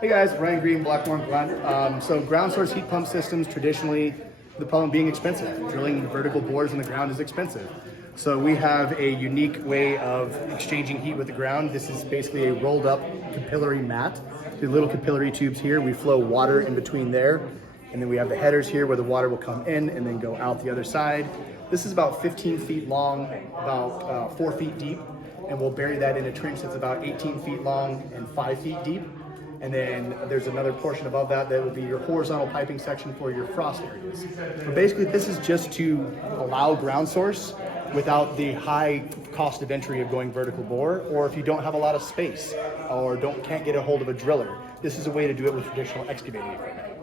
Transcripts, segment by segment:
Hey guys, Ryan Green, Blackmore Glunt. So ground source heat pump systems, traditionally the problem being expensive. Drilling vertical bores in the ground is expensive. So we have a unique way of exchanging heat with the ground. This is basically a rolled up capillary mat. The little capillary tubes here, we flow water in between there. And then we have the headers here where the water will come in and then go out the other side. This is about 15 feet long, about 4 feet deep. And we'll bury that in a trench that's about 18 feet long and 5 feet deep. And then there's another portion above that that will be your horizontal piping section for your frost areas. But basically this is just to allow ground source without the high cost of entry of going vertical bore, or if you don't have a lot of space or can't get a hold of a driller. This is a way to do it with traditional excavating equipment.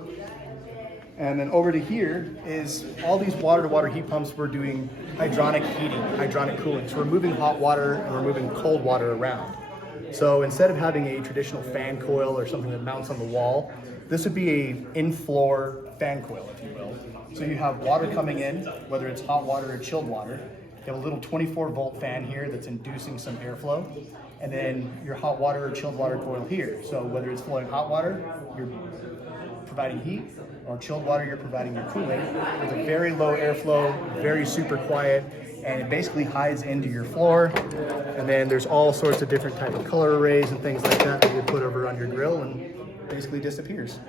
And then over to here is all these water-to-water heat pumps. We're doing hydronic heating, hydronic cooling. So we're moving hot water and we're moving cold water around. So instead of having a traditional fan coil or something that mounts on the wall, this would be a in-floor fan coil, if you will. So you have water coming in, whether it's hot water or chilled water. You have a little 24-volt fan here that's inducing some airflow. And then your hot water or chilled water coil here. So whether it's flowing hot water, you're providing heat, or chilled water, you're providing your cooling with a very low airflow, very super quiet, and it basically hides into your floor. And then there's all sorts of different type of color arrays and things like that that you put over on your grill and basically disappears.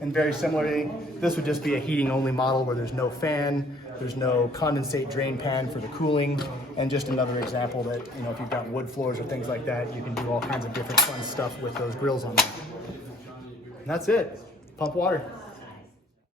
And very similarly, this would just be a heating only model where there's no fan, there's no condensate drain pan for the cooling, and just another example that, you know, if you've got wood floors or things like that, you can do all kinds of different fun stuff with those grills on them. And that's it. Pump water.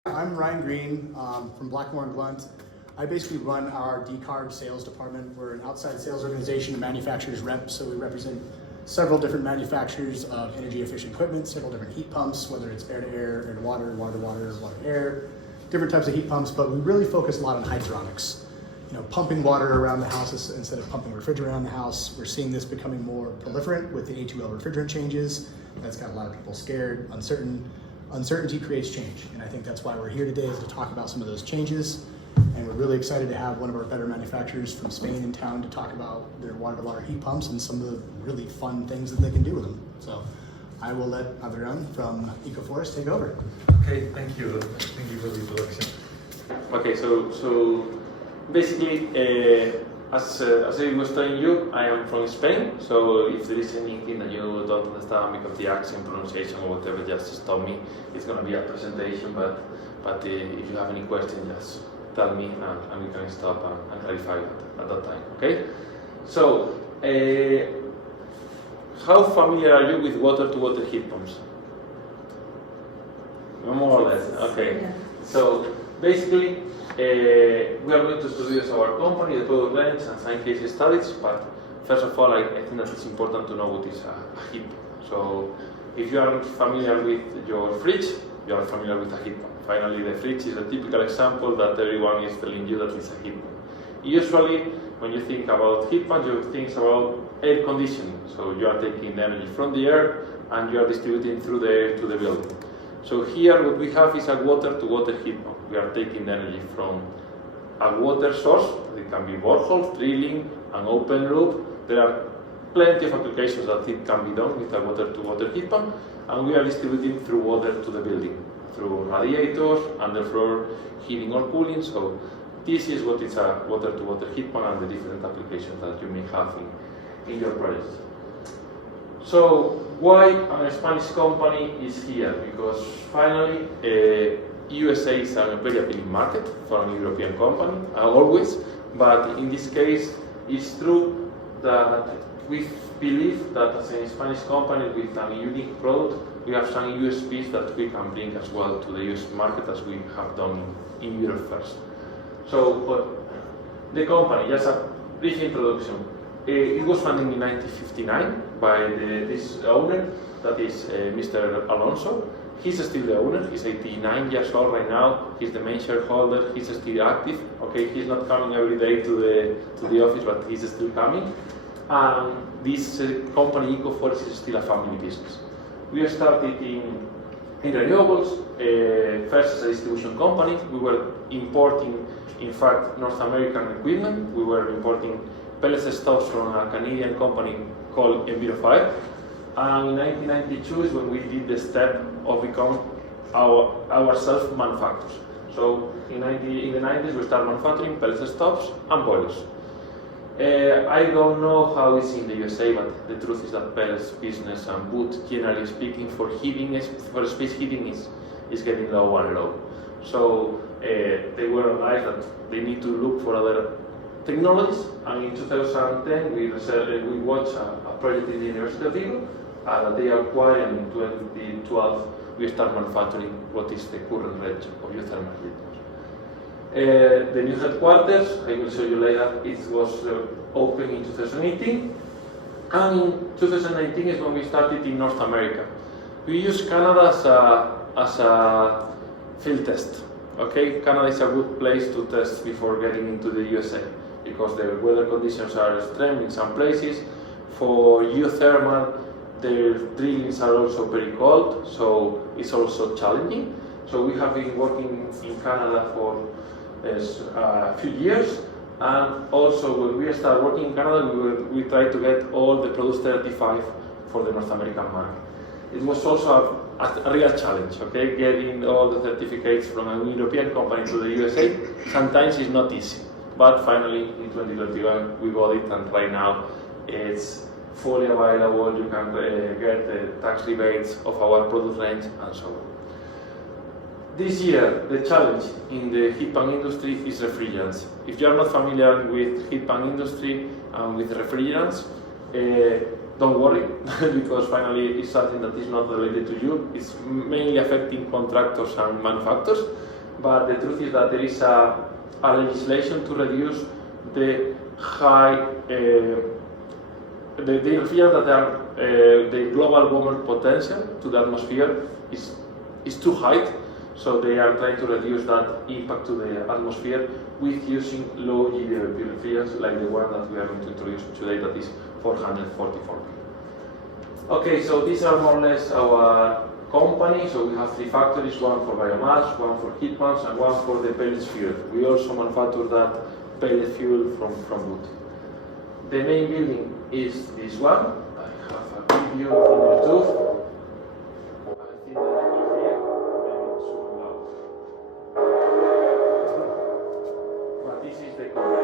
I'm Ryan Green from Blackmore Glunt. I basically run our decarb sales department. We're an outside sales organization, a manufacturer's rep, so we represent several different manufacturers of energy efficient equipment, several different heat pumps, whether it's air to air, air to water, water to water, water to air, different types of heat pumps, but we really focus a lot on hydronics. You know, pumping water around the house instead of pumping refrigerant around the house. We're seeing this becoming more proliferant with the A2L refrigerant changes. That's got a lot of people scared, uncertain. Uncertainty creates change, and I think that's why we're here today, is to talk about some of those changes. And we're really excited to have one of our better manufacturers from Spain in town to talk about their water-to-water heat pumps and some of the really fun things that they can do with them. So I will let Adrian from EcoForest take over. Okay, thank you. Thank you for the introduction. Okay, so basically, as I was telling you, I am from Spain, so if there is anything that you don't understand because the accent, pronunciation or whatever, just stop me. It's going to be a presentation, but if you have any questions, just tell me and we can stop and clarify at that time, okay? So, how familiar are you with water-to-water heat pumps? More or less, okay. Yeah. So, basically, we are going to introduce our company, the product range, and some case studies, but first of all, I think that it's important to know what is a heat pump. So, if you are familiar with your fridge, you are familiar with a heat pump. Finally, the fridge is a typical example that everyone is telling you that it's a heat pump. Usually, when you think about heat pump, you think about air conditioning. So, you are taking the energy from the air and you are distributing through the air to the building. So here what we have is a water-to-water heat pump. We are taking the energy from a water source. It can be boreholes, drilling, an open loop. There are plenty of applications that it can be done with a water-to-water heat pump, and we are distributing through water to the building, through radiators, underfloor heating or cooling. So this is what is a water-to-water heat pump and the different applications that you may have in your project. So why a Spanish company is here? Because finally, USA is a very appealing market for an European company, always. But in this case, it's true that we believe that as a Spanish company with a unique product, we have some USPs that we can bring as well to the US market, as we have done in Europe first. So, the company, just a brief introduction. It was founded in 1959 by this owner, that is Mr. Alonso. He's still the owner. He's 89 years old right now. He's the main shareholder. He's still active. Okay, he's not coming every day to the office, but he's still coming. And this company, EcoForest, is still a family business. We started in renewables, first as a distribution company. We were importing, in fact, North American equipment. We were importing pellet stoves from a Canadian company called Envirofire. And in 1992 is when we did the step of become our self-manufacturers. So in the 90s we started manufacturing pellets stoves and boilers. I don't know how it's in the USA, but the truth is that pellets business and wood, generally speaking, for space heating is getting low and low. So they were realized that they need to look for other technologies, and in 2010 we watched a project in the University of Vigo that they acquired, and in 2012 we start manufacturing what is the current range of geothermal heat. The new headquarters, I will show you later, it was opened in 2018, and in 2019 is when we started in North America. We use Canada as a field test. Okay, Canada is a good place to test before getting into the USA because the weather conditions are extreme in some places. For geothermal, the drillings are also very cold, so it's also challenging. So we have been working in Canada for a few years, and also when we start working in Canada, we try to get all the products certified for the North American market. It was also a real challenge, okay? Getting all the certificates from an European company to the USA sometimes is not easy. But finally, in 2021, we got it, and right now it's fully available. You can get the tax rebates of our product range and so on. This year, the challenge in the heat pump industry is refrigerants. If you are not familiar with heat pump industry and with refrigerants, don't worry, because finally it's something that is not related to you. It's mainly affecting contractors and manufacturers, but the truth is that there is a legislation to reduce the high, the refrigerants that are the global warming potential to the atmosphere is too high, so they are trying to reduce that impact to the atmosphere with using low GWP refrigerants like the one that we are going to introduce today, that is 444. Okay, so these are more or less our company. So we have 3 factories, one for biomass, one for heat pumps, and one for the pellets fuel. We also manufacture that pellet fuel from wood. The main building is this one. I have a video in YouTube. I think that is here. Maybe it's too loud. But this is the company.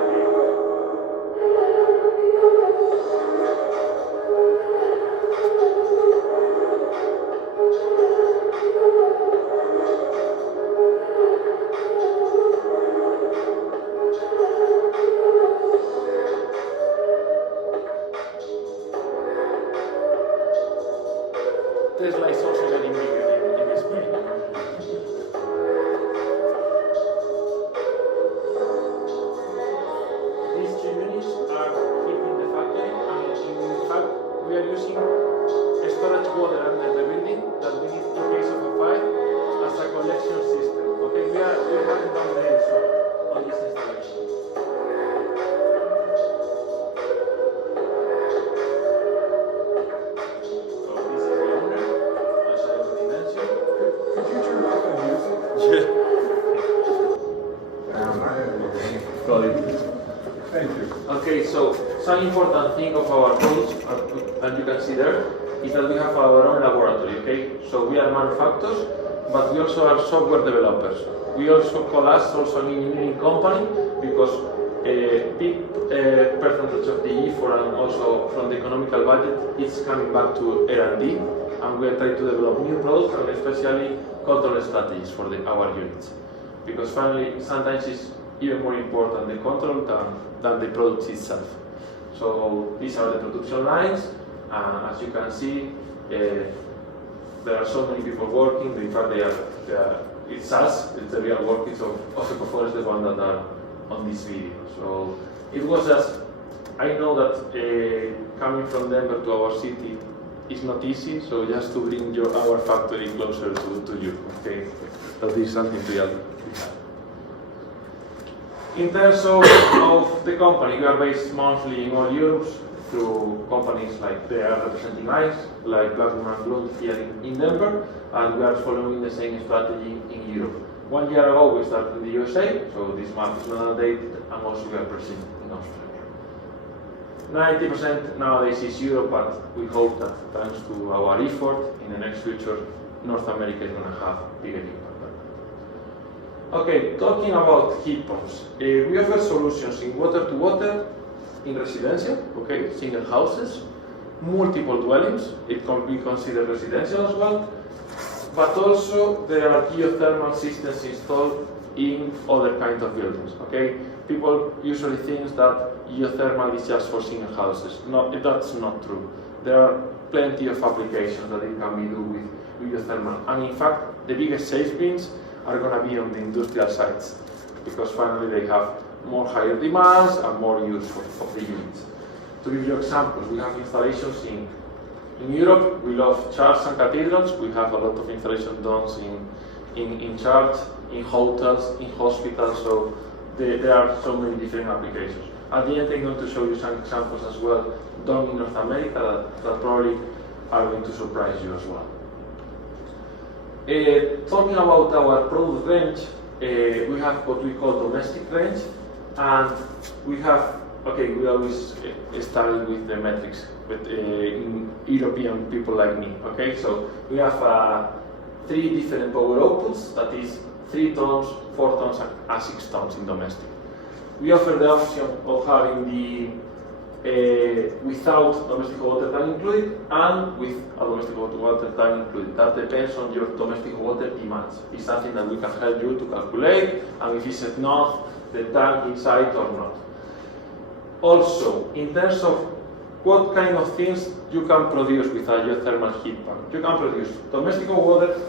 Tesla is also getting bigger in Spain. These 2 units are heating the factory, and in fact we are using storage water under the building that we need in case of a fire as a collection system. Okay, we haven't done the on this installation. Thank you. Okay, so some important thing of our products, as you can see there, is that we have our own laboratory, okay? So we are manufacturers, but we also are software developers. We also call us also an engineering company because a big percentage of the effort and also from the economical budget is coming back to R&D, and we are trying to develop new products and especially control strategies for our units. Because finally, sometimes it's even more important the control than the product itself. So these are the production lines, and as you can see, there are so many people working. In fact, it's us, it's the real workings of EcoForest, the one that are on this video. So it was just, I know that coming from Denver to our city is not easy, so just to bring our factory closer to you, okay? So this is something real. In terms of the company, we are based mostly in all Europe through companies like they are representing us, like Blackmore Glunt here in Denver, and we are following the same strategy in Europe. 1 year ago we started in the USA, so this map is not updated, and also we are present in Australia. 90% nowadays is Europe, but we hope that thanks to our effort in the next future, North America is going to have bigger impact. Okay, talking about heat pumps, we offer solutions in water to water, in residential, okay, single houses, multiple dwellings, it can be considered residential as well, but also there are geothermal systems installed in other kinds of buildings, okay? People usually think that geothermal is just for single houses. No, that's not true. There are plenty of applications that it can be do with geothermal. And in fact, the biggest sales wins are going to be on the industrial sites, because finally they have more higher demands and more use of the units. To give you examples, we have installations in Europe. We love churches and cathedrals. We have a lot of installations done in church, in hotels, in hospitals, so there are so many different applications. At the end, I'm going to show you some examples as well done in North America that probably are going to surprise you as well. Talking about our product range, we have what we call domestic range, and we have, okay, we always start with the metrics, with European people like me, okay? So we have 3 different power outputs, that is 3 tons, 4 tons, and 6 tons in domestic. We offer the option of having the without domestic water tank included and with a domestic water tank included. That depends on your domestic water demands. It's something that we can help you to calculate, and if it's enough, the tank inside or not. Also, in terms of what kind of things you can produce with a geothermal heat pump. You can produce domestic water,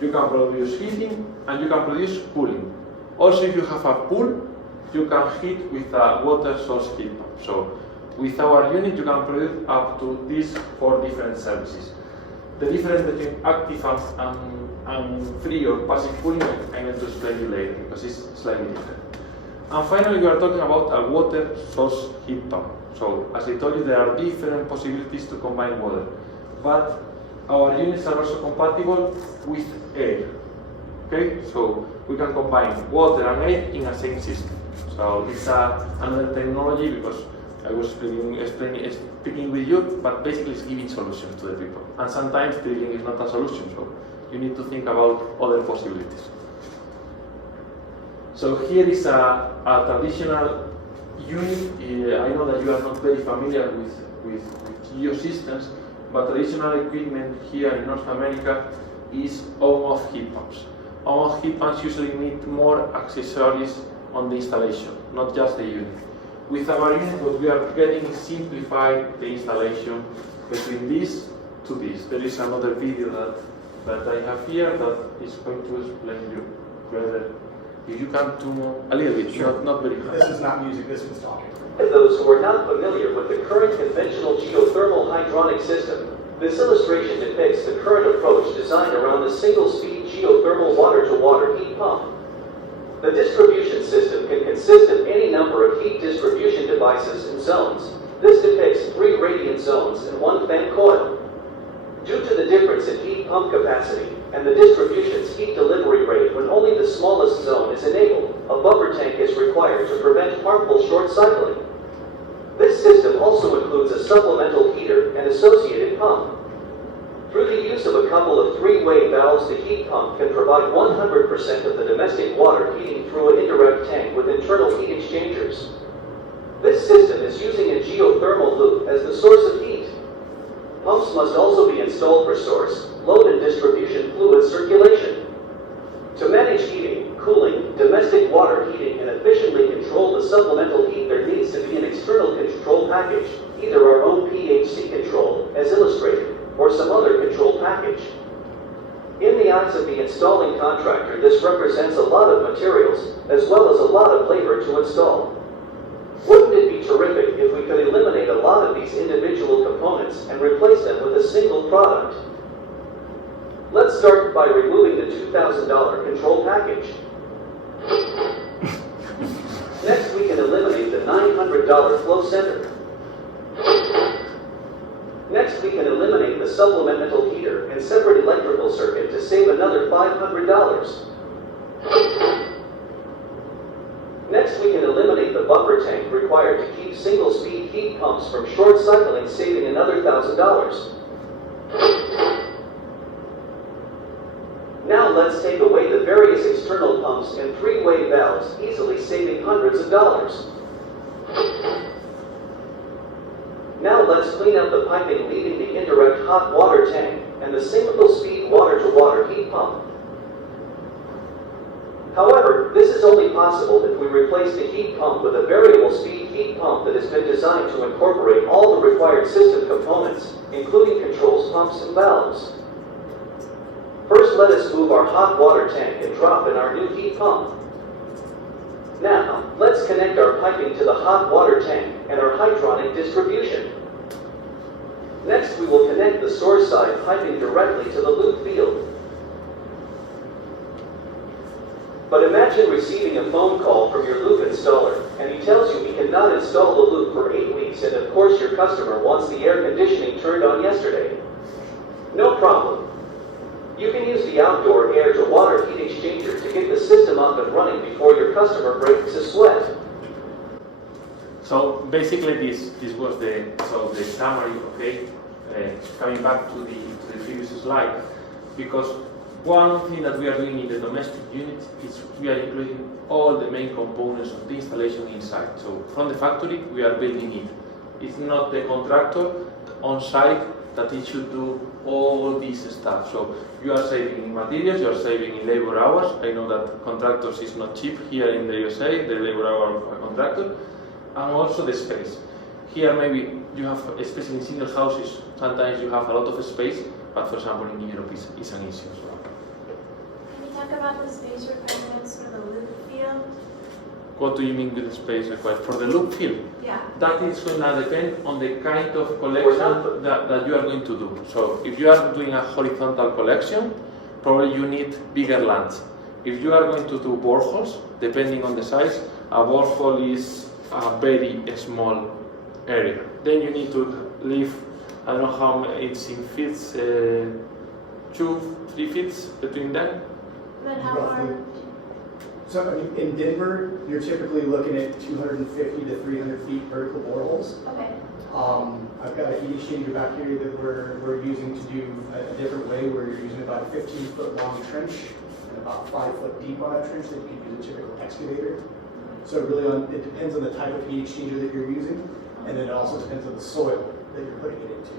you can produce heating, and you can produce cooling. Also, if you have a pool, you can heat with a water source heat pump. So, with our unit, you can produce up to these 4 different services. The difference between active and free or passive cooling, I'm going to explain you later because it's slightly different. And finally, we are talking about a water source heat pump. So, as I told you, there are different possibilities to combine water, but our units are also compatible with air. Okay, so we can combine water and air in a same system. So it's another technology because I was speaking with you, but basically it's giving solutions to the people. And sometimes drilling is not a solution, so you need to think about other possibilities. So here is a traditional unit. I know that you are not very familiar with geosystems, but traditional equipment here in North America is on-off heat pumps. On-off heat pumps usually need more accessories on the installation, not just the unit. With our unit, what we are getting is simplify the installation between this to this. There is another video that I have here that is going to explain you whether if you can tune a little bit, sure. not very high. This is not music, this one's talking. For those who are not familiar with the current conventional geothermal hydronic system, this illustration depicts the current approach designed around a single-speed geothermal water-to-water heat pump. The distribution system can consist of any number of heat distribution devices and zones. This depicts 3 radiant zones and 1 fan coil. Due to the difference in heat pump capacity and the distribution's heat delivery rate when only the smallest zone is enabled, a buffer tank is required to prevent harmful short cycling. This system also includes a supplemental heater and associated pump. Through the use of a couple of 3-way valves, the heat pump can provide 100% of the domestic water heating through an indirect tank with internal heat exchangers. This system is using a geothermal loop as the source of heat. Pumps must also be installed for source, load and distribution fluid circulation. To manage heating, cooling, domestic water heating, and efficiently control the supplemental heat, there needs to be an external control package, either our own PHC control, as illustrated, or some other control package. In the eyes of the installing contractor, this represents a lot of materials, as well as a lot of labor to install. Wouldn't it be terrific if we could eliminate a lot of these individual components and replace them with a single product? Let's start by removing the $2,000 control package. Next, we can eliminate the $900 flow center. Next, we can eliminate the supplemental heater and separate electrical circuit to save another $500. Next, we can eliminate the buffer tank required to keep single-speed heat pumps from short cycling, saving another $1,000. Now let's take away the various external pumps and three-way valves, easily saving hundreds of dollars. Now let's clean up the piping leaving the indirect hot water tank and the single-speed water-to-water heat pump. However, this is only possible if we replace the heat pump with a variable speed heat pump that has been designed to incorporate all the required system components, including controls, pumps, and valves. First, let us move our hot water tank and drop in our new heat pump. Now, let's connect our piping to the hot water tank and our hydronic distribution. Next, we will connect the source side piping directly to the loop field. But imagine receiving a phone call from your loop installer, and he tells you he cannot install the loop for 8 weeks, and of course your customer wants the air conditioning turned on yesterday. No problem. You can use the outdoor air-to-water heat exchanger to get the system up and running before your customer breaks a sweat. So basically, this was the summary. Okay, coming back to the previous slide, because one thing that we are doing in the domestic unit is we are including all the main components of the installation inside. So from the factory, we are building it. It's not the contractor on site that it should do all this stuff. So you are saving in materials, you are saving in labor hours. I know that contractors is not cheap here in the USA, the labor hour of a contractor, and also the space. Here maybe you have, especially in single houses, sometimes you have a lot of space, but for example in Europe it's an issue. So. Can you talk about the space requirements for the loop field? What do you mean with the space required? For the loop field? Yeah. That is going to depend on the kind of collection that you are going to do. So if you are doing a horizontal collection, probably you need bigger lands. If you are going to do boreholes, depending on the size, a borehole is a very small area. Then you need to leave, I don't know how it's in feet, 2-3 feet between them. Then how Roughly. far? So I mean, in Denver, you're typically looking at 250 to 300 feet vertical boreholes. Okay. I've got a heat exchanger back here that we're using to do a different way, where you're using about a 15-foot long trench and about 5 foot deep on a trench that you can use a typical excavator. So it depends on the type of heat exchanger that you're using, and then it also depends on the soil that you're putting it into.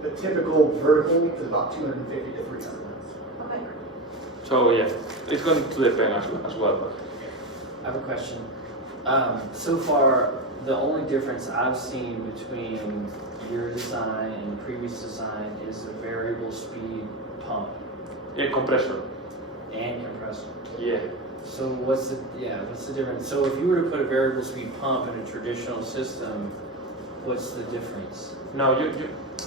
The typical vertical is about 250 to 300. Okay. So yeah, it's going to depend as well. But. I have a question. So far, the only difference I've seen between your design and previous design is the variable speed pump A compressor. and compressor. Yeah. So what's the difference? So if you were to put a variable speed pump in a traditional system, what's the difference? Now you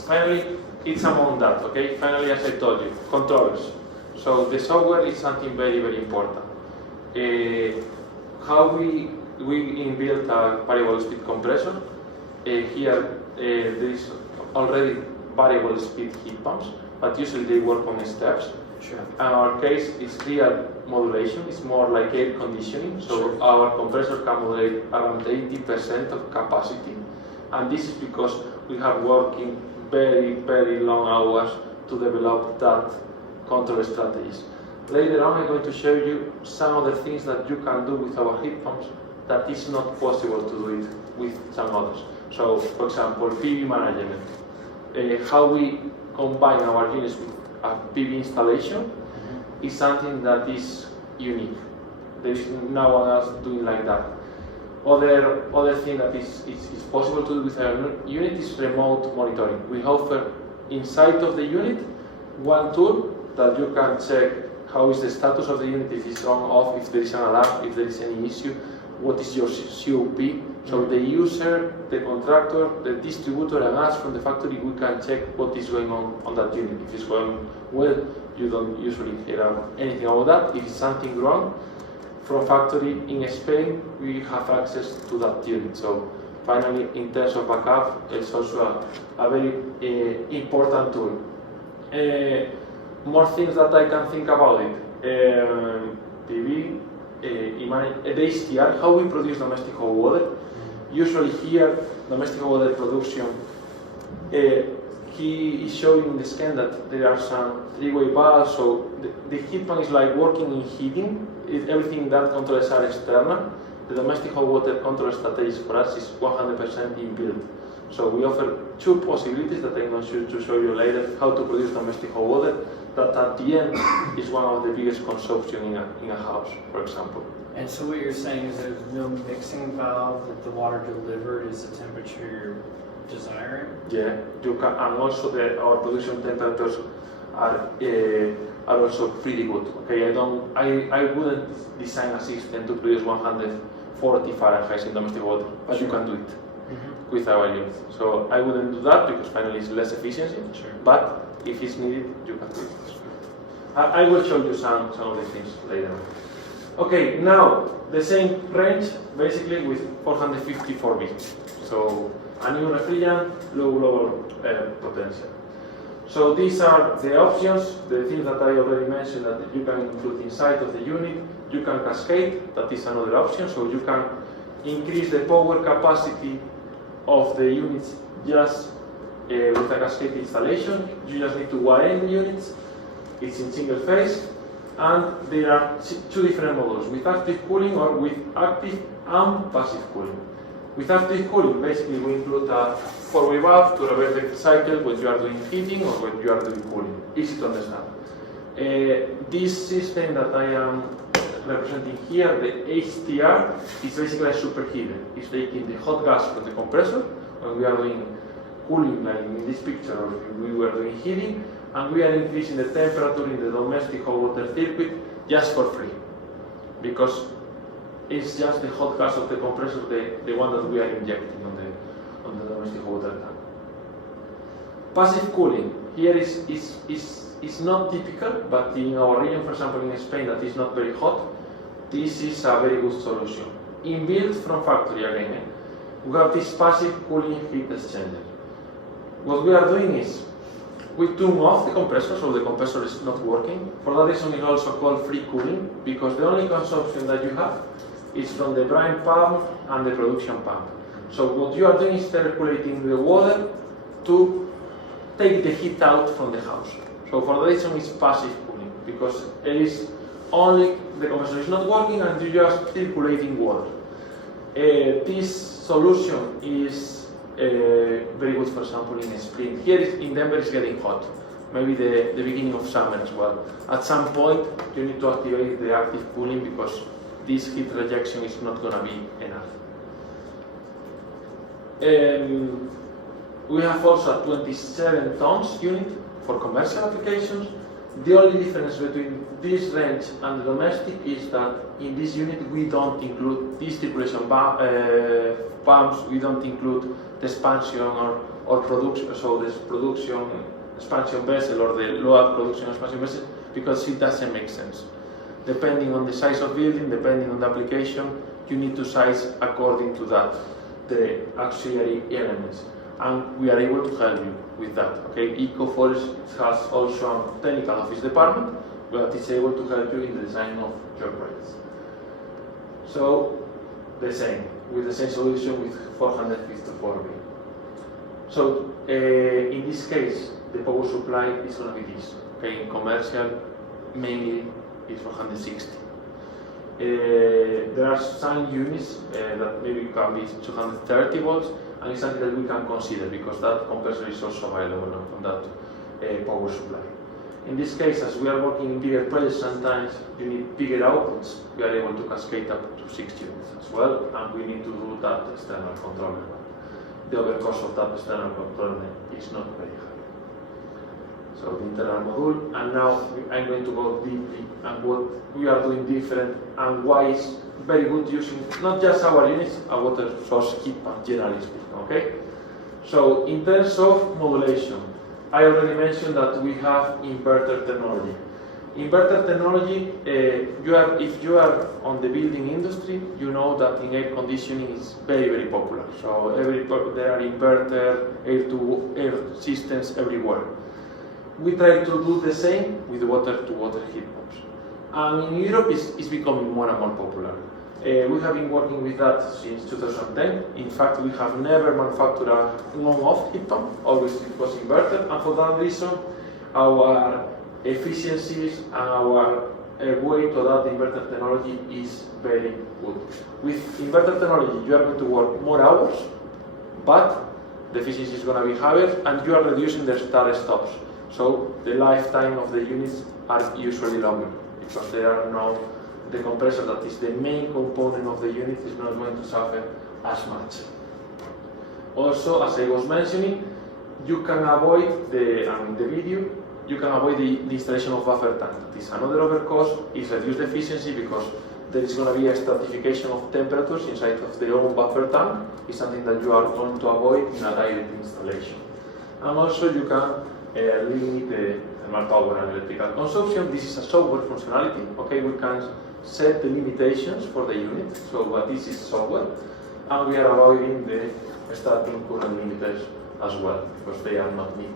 finally it's among that. Okay. Finally, as I told you, controllers. So the software is something very, very important. How we inbuilt a variable speed compressor. Here there is already variable speed heat pumps, but usually they work on steps. Sure. In our case, it's real modulation. It's more like air conditioning. So Sure. our compressor can modulate around 80% of capacity, and this is because we have working very, very long hours to develop that control strategies. Later on, I'm going to show you some of the things that you can do with our heat pumps that is not possible to do it with some others. So, for example, PV management. How we combine our units with a PV installation is something that is unique. There is no one else doing like that. Other thing that is possible to do with our unit is remote monitoring. We offer inside of the unit one tool that you can check how is the status of the unit, if it's on, off, if there is an alarm, if there is any issue, what is your COP. So the user, the contractor, the distributor, and us from the factory, we can check what is going on that unit. If it's going well, you don't usually hear anything about that. If it's something wrong, from factory in Spain, we have access to that unit. So finally, in terms of backup, it's also a very important tool. More things that I can think about it. PV, imagine the HDR, how we produce domestic hot water. Usually here, domestic hot water production, he is showing in the scan that there are some three-way valves, so the heat pump is like working in heating. Everything that controls are external. The domestic hot water control strategy for us is 100% inbuilt. So we offer two possibilities that I'm going to show you later, how to produce domestic hot water, that at the end is one of the biggest consumption in a house, for example. And so what you're saying is there's no mixing valve, that the water delivered is the temperature you're desiring? Yeah, you can, and also our production temperatures are also pretty good. Okay, I wouldn't design a system to produce 140 Fahrenheit in domestic water, but you can do it with our unit. So I wouldn't do that because finally it's less efficiency. Sure. But if it's needed, you can do it. I will show you some of the things later on. Okay, now the same range basically with 454 V. So a new refrigerant, lower potential. So these are the options, the things that I already mentioned that you can include inside of the unit. You can cascade, that is another option. So you can increase the power capacity of the units just with a cascade installation. You just need to wire the units. It's in single phase. And there are two different models, with active cooling or with active and passive cooling. With active cooling, basically we include a four-way valve to reverse the cycle when you are doing heating or when you are doing cooling. Easy to understand. This system that I am representing here, the HDR, is basically a superheater. It's taking the hot gas from the compressor when we are doing cooling, like in this picture, or we were doing heating, and we are increasing the temperature in the domestic hot water circuit just for free, because it's just the hot gas of the compressor, the one that we are injecting on the domestic hot water tank. Passive cooling here is not typical, but in our region, for example, in Spain, that is not very hot. This is a very good solution. Inbuilt from factory again, we have this passive cooling heat exchanger. What we are doing is we turn off the compressor, so the compressor is not working. For that reason, it's also called free cooling, because the only consumption that you have is from the brine pump and the production pump. So what you are doing is circulating the water to take the heat out from the house. So for that reason, it's passive cooling, because it is only the compressor is not working and you are just circulating water. This solution is very good, for example, in spring. Here in Denver it's getting hot, maybe the beginning of summer as well. At some point you need to activate the active cooling because this heat rejection is not going to be enough. We have also a 27 tons unit for commercial applications. The only difference between this range and the domestic is that in this unit we don't include this circulation pumps, we don't include the expansion or production, so this production expansion vessel or the low production expansion vessel, because it doesn't make sense. Depending on the size of building, depending on the application, you need to size according to that, the auxiliary elements. And we are able to help you with that. Okay, EcoForest has also a technical office department that is able to help you in the design of your projects. So the same, with the same solution with 454 V. So in this case, the power supply is going to be this. Okay, in commercial, mainly it's 460. There are some units that maybe can be 230 volts, and it's something that we can consider because that compressor is also available on that power supply. In this case, as we are working in bigger projects, sometimes you need bigger outputs. We are able to cascade up to 6 units as well, and we need to do that external controller. The overall cost of that external controller is not very high. So the internal module, and now I'm going to go deeply and what we are doing different and why it's very good using not just our units, a water source heat pump generally speaking, okay? So in terms of modulation, I already mentioned that we have inverter technology. Inverter technology, if you are on the building industry, you know that in air conditioning is very, very popular. So there are inverter, air-to-air systems everywhere. We try to do the same with water-to-water heat pumps. And in Europe, it's becoming more and more popular. We have been working with that since 2010. In fact, we have never manufactured a on-off heat pump, always it was inverted, and for that reason, our efficiencies and our way to adapt inverter technology is very good. With inverter technology, you are going to work more hours, but the efficiency is going to be higher, and you are reducing the start-stops. So the lifetime of the units are usually longer, because there are no, the compressor that is the main component of the unit is not going to suffer as much. Also, as I was mentioning, you can avoid the video, you can avoid the installation of buffer tank. That is another overcost, is reduced efficiency because there is going to be a stratification of temperatures inside of the own buffer tank. It's something that you are going to avoid in a direct installation. And also you can limit the thermal power and electrical consumption. This is a software functionality. Okay, we can set the limitations for the unit, but this is software, and we are avoiding the starting current limiters as well, because they are not needed.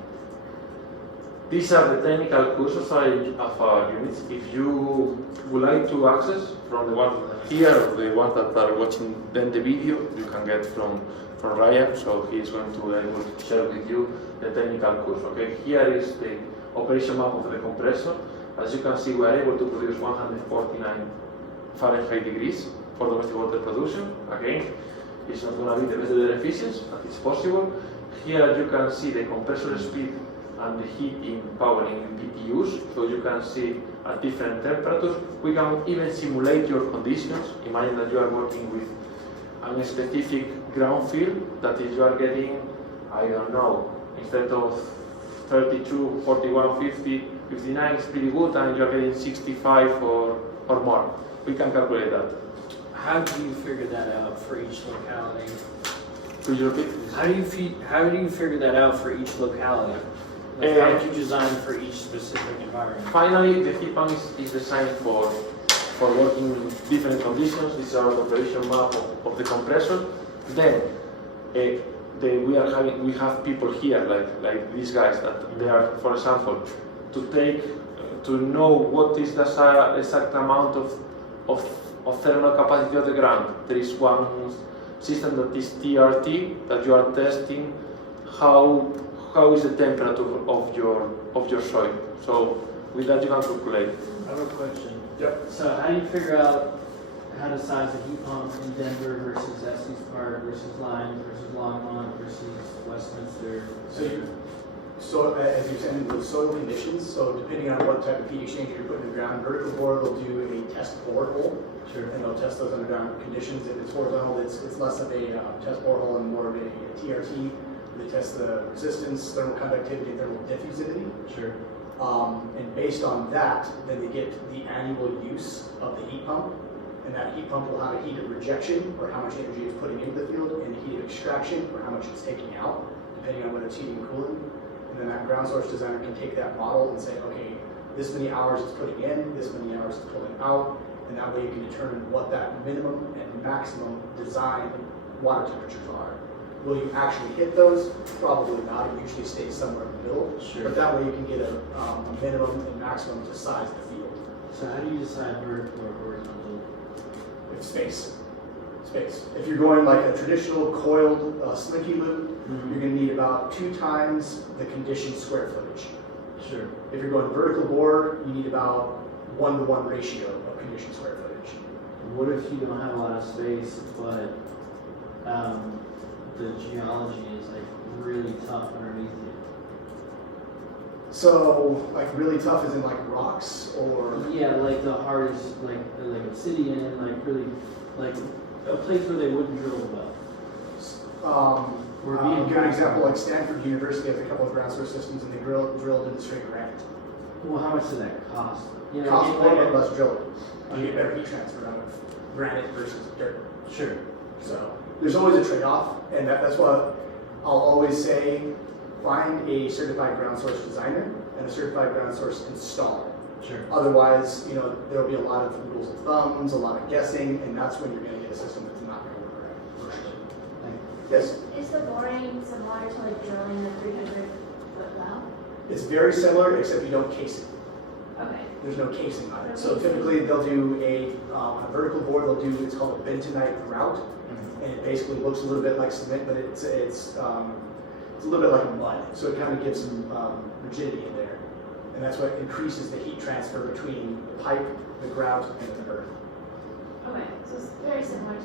These are the technical curses of our units. If you would like to access from the one here, or the ones that are watching then the video, you can get from Ryan, so he is going to share with you the technical course. Okay, here is the operation map of the compressor. As you can see, we are able to produce 149 Fahrenheit degrees for domestic water production. Again, it's not going to be the best efficiency, but it's possible. Here you can see the compressor speed and the heat in powering BTUs, so you can see at different temperatures. We can even simulate your conditions. Imagine that you are working with a specific ground field, that is you are getting, I don't know, instead of 32, 41, 50, 59 is pretty good, and you're getting 65 or more. We can calculate that. How do you figure that out for each locality? Could you repeat? How do you figure that out for each locality? Like, how do you design for each specific environment? Finally, the heat pump is designed for working in different conditions. This is our operation map of the compressor. Then we have people here like these guys that they are, for example, to know what is the exact amount of thermal capacity of the ground. There is one system that is TRT, that you are testing how is the temperature of your soil. So with that you can calculate. I have a question. Yep. So how do you figure out how to size a heat pump in Denver versus Estes Park versus Lyme versus Longmont versus Westminster? So as you're saying, with soil conditions, so depending on what type of heat exchanger you're putting in the ground, vertical bore, they'll do a test borehole. Sure. And they'll test those underground conditions. If it's horizontal, it's less of a test borehole and more of a TRT. They test the resistance, thermal conductivity, and thermal diffusivity. Sure. And based on that, then they get the annual use of the heat pump. And that heat pump will have a heat of rejection, or how much energy it's putting into the field, and a heat of extraction, or how much it's taking out, depending on whether it's heating and cooling. And then that ground source designer can take that model and say, okay, this many hours it's putting in, this many hours it's pulling out, and that way you can determine what that minimum and maximum design water temperatures are. Will you actually hit those? Probably not. It usually stays somewhere in the middle. Sure. But that way you can get a minimum and maximum to size the field. So how do you decide vertical or horizontal? It's space. If you're going like a traditional coiled slinky loop, you're going to need about 2 times the conditioned square footage. Sure. If you're going vertical bore, you need about 1-to-1 ratio of conditioned square footage. What if you don't have a lot of space, but the geology is like really tough underneath you? So, like really tough as in like rocks, or? Yeah, like the hardest, like obsidian, like really, like a place where they wouldn't drill the well. A good example, like Stanford University has a couple of ground source systems, and they drilled in straight granite. Well, how much does that cost? You know, Cost more, like, but less drilling. You get better heat transfer out of granite versus dirt. Sure. So there's always a trade-off, and that's why I'll always say, find a certified ground source designer and a certified ground source installer. Sure. Otherwise, there'll be a lot of rules of thumbs, a lot of guessing, and that's when you're going to get a system that's not going to work right. Yes? Is the boring similar to like drilling a 300-foot well? It's very similar, except you don't case it. Okay. There's no casing on it. So typically they'll do on a vertical bore, they'll do what's called a bentonite grout. And it basically looks a little bit like cement, but it's a little bit like a mud. So it kind of gives some rigidity in there. And that's what increases the heat transfer between the pipe, the grout, and the earth. Okay, so it's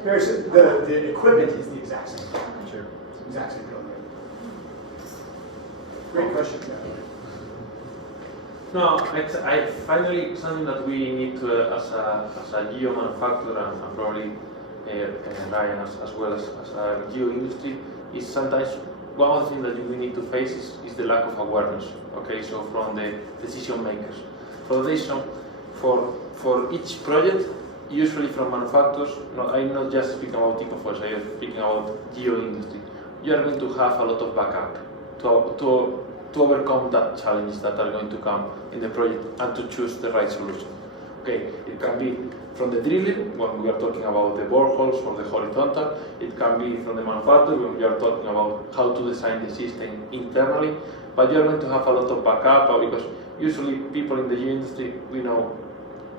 very similar to. The equipment is the exact same. Sure. It's the exact same building. Great question. No, I finally something that we need to, as a geo manufacturer and probably Ryan as well as a geo industry, is sometimes one of the things that we need to face is the lack of awareness. Okay, so from the decision makers. For this, for each project, usually from manufacturers, I'm not just speaking about EcoForest, I am speaking about geo industry. You are going to have a lot of backup to overcome that challenges that are going to come in the project and to choose the right solution. Okay, it can be from the drilling when we are talking about the boreholes or the horizontal. It can be from the manufacturer when we are talking about how to design the system internally. But you are going to have a lot of backup because usually people in the geo industry,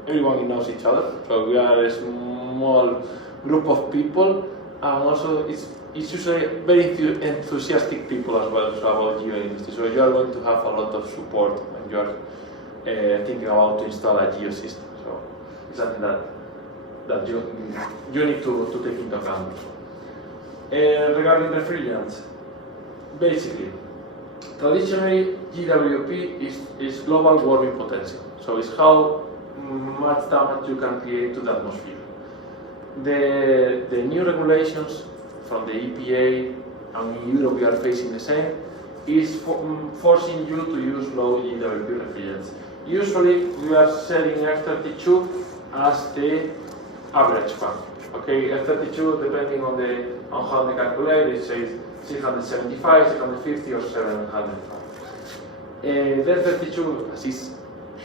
everyone knows each other. So we are a small group of people, and also it's usually very enthusiastic people as well about geo industry. So you are going to have a lot of support when you are thinking about to install a geo system. So it's something that you need to take into account. Regarding refrigerants, basically, traditionally GWP is global warming potential. So it's how much damage you can create to the atmosphere. The new regulations from the EPA, and in Europe we are facing the same, is forcing you to use low GWP refrigerants. Usually we are setting F32 as the average one. Okay, F32 depending on how they calculate, it says 675, 650 or 705. The F32 is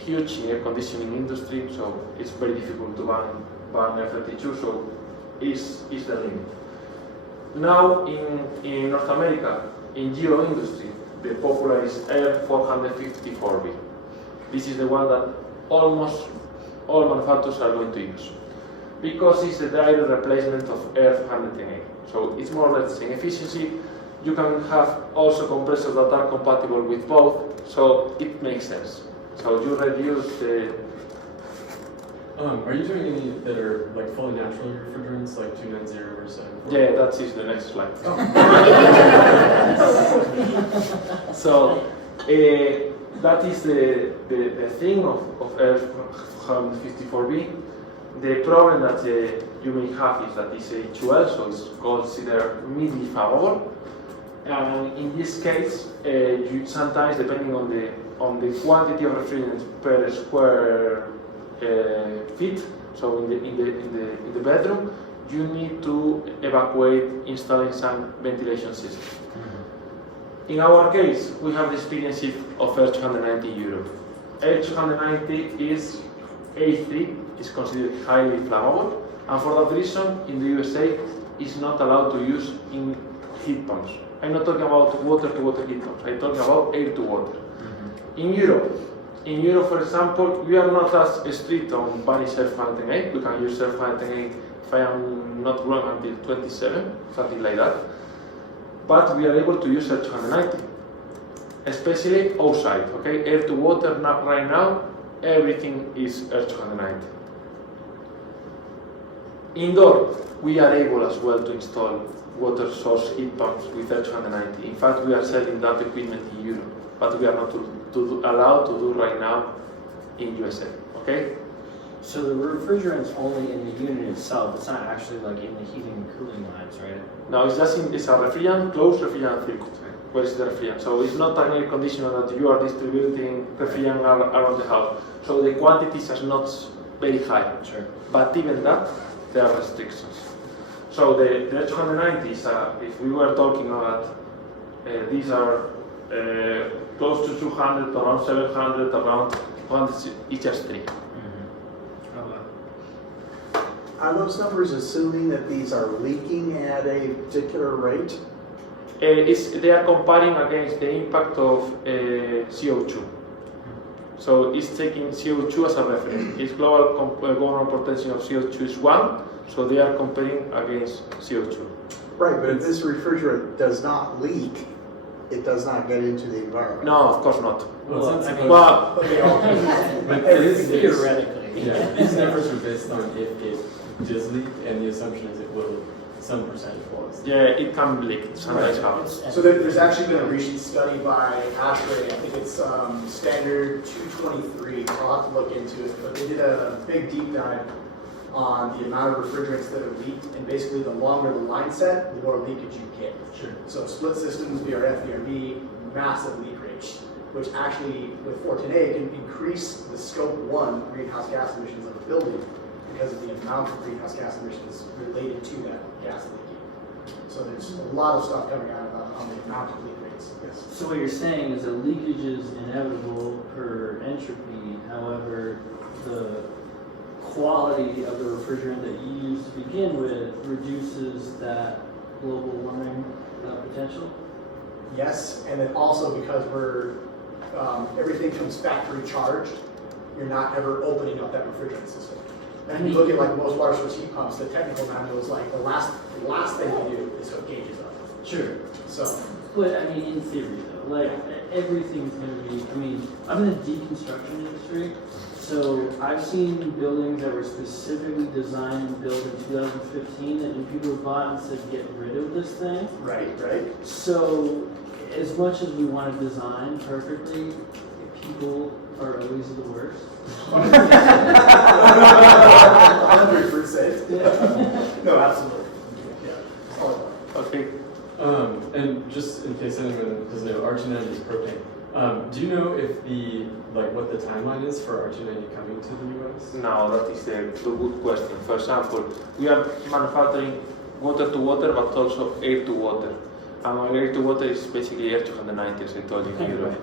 huge in air conditioning industry, so it's very difficult to ban F32, so is the limit. Now in North America, in geo industry, the popular is R454B. This is the one that almost all manufacturers are going to use because it's the direct replacement of R408. So it's more or less the same efficiency. You can have also compressors that are compatible with both, so it makes sense. So you reduce the. Are you doing any that are like fully natural refrigerants, like 290 or 740? Yeah, that is the next slide. So that is the thing of R454B. The problem that you may have is that it's H2L, so it's considered medium flammable. And in this case, you sometimes, depending on the quantity of refrigerant per square feet, so in the bedroom, you need to evacuate installing some ventilation system. Mm-hmm. In our case, we have the experience of R290 in Europe. R290 is A3, is considered highly flammable, and for that reason, in the USA, is not allowed to use in heat pumps. I'm not talking about water-to-water heat pumps, I'm talking about air-to-water. Mm-hmm. In Europe, for example, we are not as strict on banning R408. We can use R408, if I am not wrong, until 27, something like that. But we are able to use R290, especially outside. Okay, air-to-water right now, everything is R290. Indoor, we are able as well to install water source heat pumps with R290. In fact, we are selling that equipment in Europe, but we are not allowed to do right now in USA. Okay? So the refrigerant's only in the unit itself. It's not actually like in the heating and cooling lines, right? No, it's just it's a refrigerant, closed refrigerant circuit. Where is the refrigerant? So it's not an air conditioner that you are distributing refrigerant around the house. So the quantities are not very high. Sure. But even that, there are restrictions. So the R290 is, if we were talking about, these are close to 200, around 700, around 100, it's just 3. Mm-hmm. Oh, wow. Are those numbers assuming that these are leaking at a particular rate? They are comparing against the impact of CO2. So it's taking CO2 as a reference. Its global government potential of CO2 is 1, so they are comparing against CO2. Right, but if this refrigerant does not leak, it does not get into the environment. No, of course not. Well, it's not supposed But but it is Theoretically. Yeah, these numbers are based on if it does leak, and the assumption is it will some percentage was. yeah, it can leak. Sometimes happens. So there's actually been a recent study by ASHRAE, I think it's standard 223, I'll have to look into it, but they did a big deep dive on the amount of refrigerants that are leaked, and basically the longer the line set, the more leakage you get. Sure. So split systems, VRF, VRB, massive leak rates, which actually with 410A can increase the scope 1 greenhouse gas emissions of a building because of the amount of greenhouse gas emissions related to that gas leaking. So there's a lot of stuff coming out about on the amount of leak rates. Yes. So what you're saying is that leakage is inevitable per entropy, however, the quality of the refrigerant that you use to begin with reduces that global warming potential? Yes, and then also because we're everything comes factory charged, you're not ever opening up that refrigerant system. And if you look at like most water source heat pumps, the technical manual is like the last thing you do is hook gauges up. Sure. So But I mean, in theory though, like everything's going to be, I mean, I'm in the deconstruction industry, so I've seen buildings that were specifically designed and built in 2015 that people bought and said, get rid of this thing. right. So as much as we want to design perfectly, people are always the worst. 100%. No, absolutely. Yeah. Okay. And just in case anyone doesn't know, R290 is propane. Do you know if what the timeline is for R290 coming to the US? Now that is the good question. For example, we are manufacturing water to water, but also air to water. And our air to water is basically Air 290, as I told you in Europe.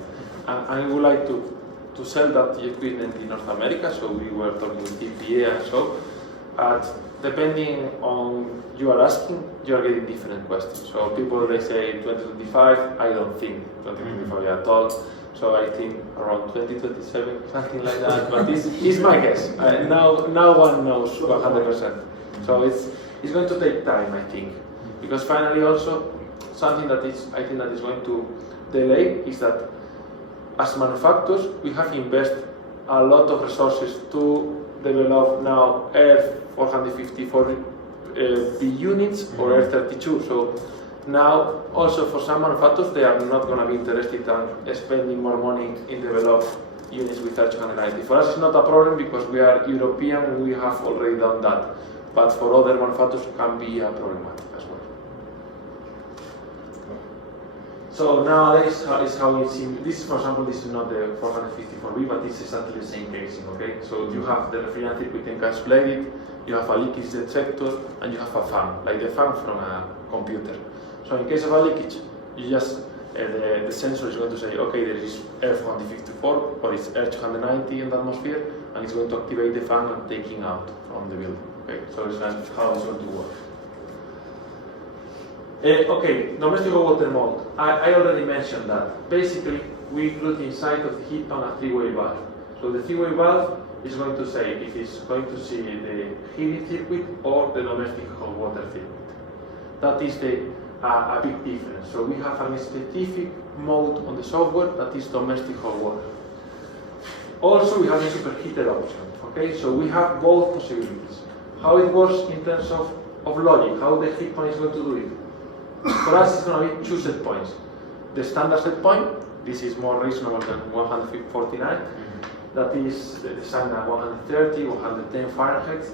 And I would like to sell that equipment in North America, so we were talking with EPA and so. Depending on you are asking, you are getting different questions. So people, they say 2025, I don't think 2025 at all. So I think around 2027, something like that. But it's my guess. Now one knows 100%. So it's going to take time, I think. Because finally also, something that I think that is going to delay is that as manufacturers, we have invested a lot of resources to develop now R454 B units or R32. So now also for some manufacturers, they are not going to be interested in spending more money in develop units with R290. For us, it's not a problem because we are European and we have already done that. But for other manufacturers, it can be a problematic as well. So nowadays is how you see. This, for example, this is not the 454B, but this is exactly the same casing. Okay, so you have the refrigerant with encapsulated, you have a leakage detector, and you have a fan, like the fan from a computer. So in case of a leakage, you just the sensor is going to say, okay, there is R454 or it's R290 in the atmosphere, and it's going to activate the fan and taking out from the building. Okay, so that's how it's going to work. Okay, domestic water mold. I already mentioned that. Basically, we include inside of the heat pump a three-way valve. So the three-way valve is going to say if it's going to see the heating circuit or the domestic hot water circuit. That is a big difference. So we have a specific mode on the software that is domestic hot water. Also, we have a superheated option. Okay, so we have both possibilities. How it works in terms of logic, how the heat pump is going to do it. For us, it's going to be 2 set points. The standard set point, this is more reasonable than 149. That is designed at 130, 110 Fahrenheit.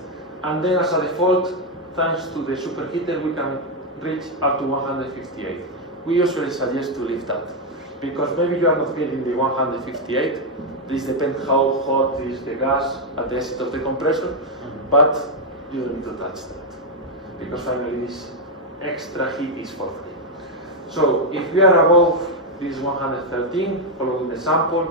And then as a default, thanks to the superheater, we can reach up to 158. We usually suggest to leave that, because maybe you are not getting the 158. This depends how hot is the gas at the exit of the compressor, but you don't need to touch that, because finally this extra heat is for free. So if we are above this 113, following the sample,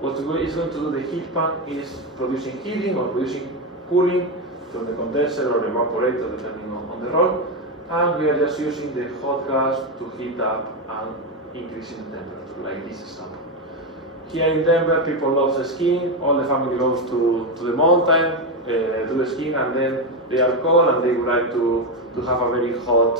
what it's going to do, the heat pump is producing heating or producing cooling from the condenser or evaporator, depending on the role, and we are just using the hot gas to heat up and increasing the temperature, like this example. Here in Denver, people love the skiing. All the family goes to the mountain, do the skiing, and then they are cold and they would like to have a very hot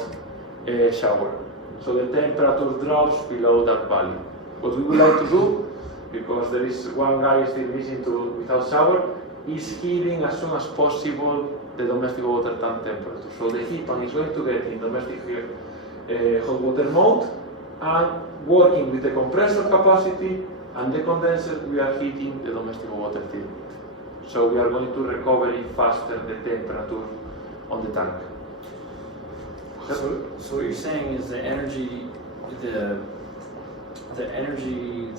shower. So the temperature drops below that value. What we would like to do, because there is one guy still missing without shower, is heating as soon as possible the domestic water tank temperature. So the heat pump is going to get in domestic hot water mode and working with the compressor capacity and the condenser, we are heating the domestic water till. So we are going to recover faster the temperature on the tank. So what you're saying is the energy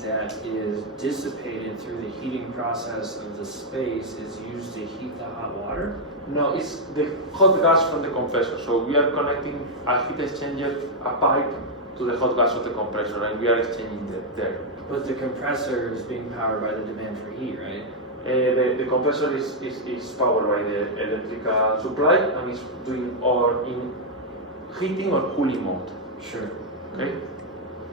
that is dissipated through the heating process of the space is used to heat the hot water? No, it's the hot gas from the compressor. So we are connecting a heat exchanger, a pipe, to the hot gas of the compressor, and we are exchanging there. But the compressor is being powered by the demand for heat, right? The compressor is powered by the electrical supply and is doing or in heating or cooling mode. Sure. Okay?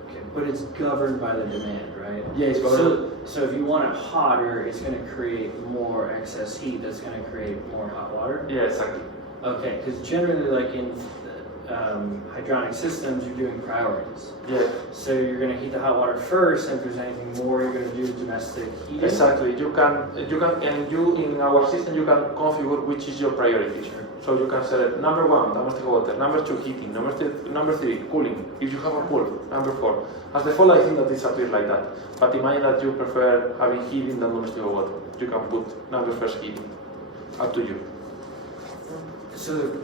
Okay, but it's governed by the demand, right? Yeah, it's governed. So if you want it hotter, it's going to create more excess heat. That's going to create more hot water. Yeah, exactly. Okay, because generally, like in hydronic systems, you're doing priorities. Yeah. So you're going to heat the hot water first, and if there's anything more, you're going to do domestic heating. Exactly. You can in our system you can configure which is your priority. Sure. So you can select number 1, domestic water, number 2, heating, number 3, cooling, if you have a pool, number 4. As default, I think that it's appears like that. But imagine that you prefer having heating than domestic water. You can put number first heating. Up to you. So the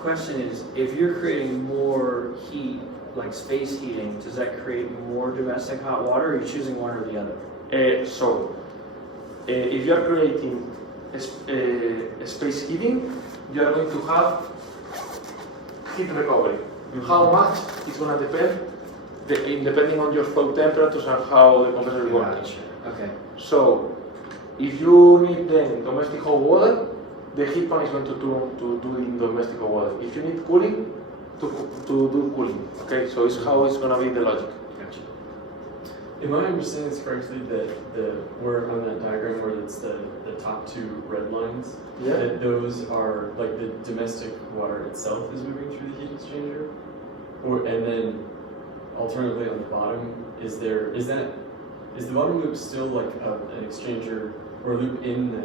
question is, if you're creating more heat, like space heating, does that create more domestic hot water, or are you choosing one or the other? If you are creating space heating, you are going to have heat recovery. How much is going to depend depending on your flow temperatures and how the compressor is working. Gotcha. Okay. So, if you need then domestic hot water, the heat pump is going to do in domestic hot water. If you need cooling, to do cooling. Okay, so it's how it's going to be the logic. Gotcha. Am I understanding this correctly that we're on that diagram where it's the top 2 red lines? Yeah. That those are like the domestic water itself is moving through the heat exchanger? And then alternatively on the bottom, is the bottom loop still like an exchanger or a loop in the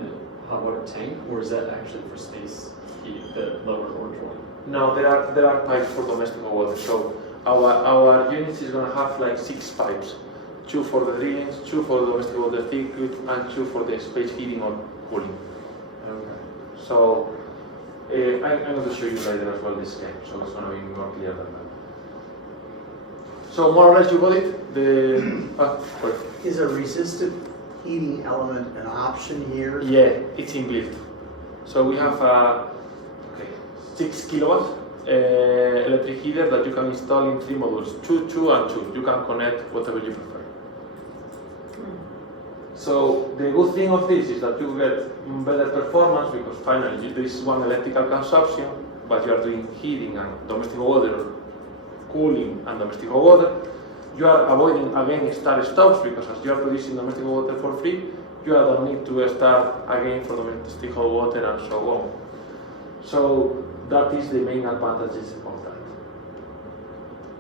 hot water tank, or is that actually for space heat, the lower orange one? No, there are pipes for domestic hot water. So our unit is going to have like 6 pipes. 2 for the drillings, 2 for the domestic water liquid, and 2 for the space heating or cooling. Okay. So I'm going to show you later as well this scheme, so it's going to be more clear than that. So more or less you got it. Sorry. Is a resistive heating element an option here? Yeah, it's inbuilt. So we have a 6 kilowatt electric heater that you can install in 3 modules, 2, 2, and 2. You can connect whatever you prefer. So the good thing of this is that you get better performance because finally there is one electrical consumption, but you are doing heating and domestic water, cooling and domestic water. You are avoiding again start-stops because as you are producing domestic water for free, you don't need to start again for domestic water and so on. So that is the main advantages of that.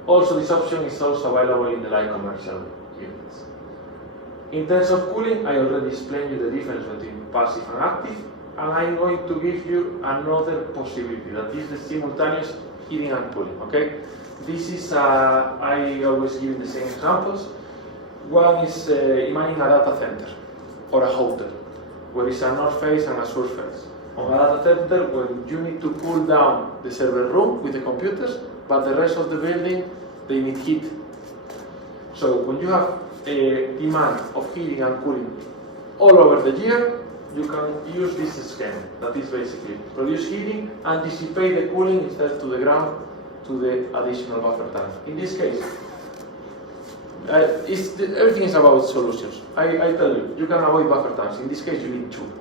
Also, this option is also available in the light commercial units. In terms of cooling, I already explained you the difference between passive and active, and I'm going to give you another possibility, that is the simultaneous heating and cooling, okay? This is, I always give the same examples. One is, imagine a data center, or a hotel, where it's a north face and a south face. On a data center, when you need to cool down the server room with the computers, but the rest of the building, they need heat. So when you have a demand of heating and cooling all over the year, you can use this scheme. That is basically produce heating and dissipate the cooling instead to the ground to the additional buffer tank. In this case, everything is about solutions. I tell you, you can avoid buffer tanks. In this case, you need 2.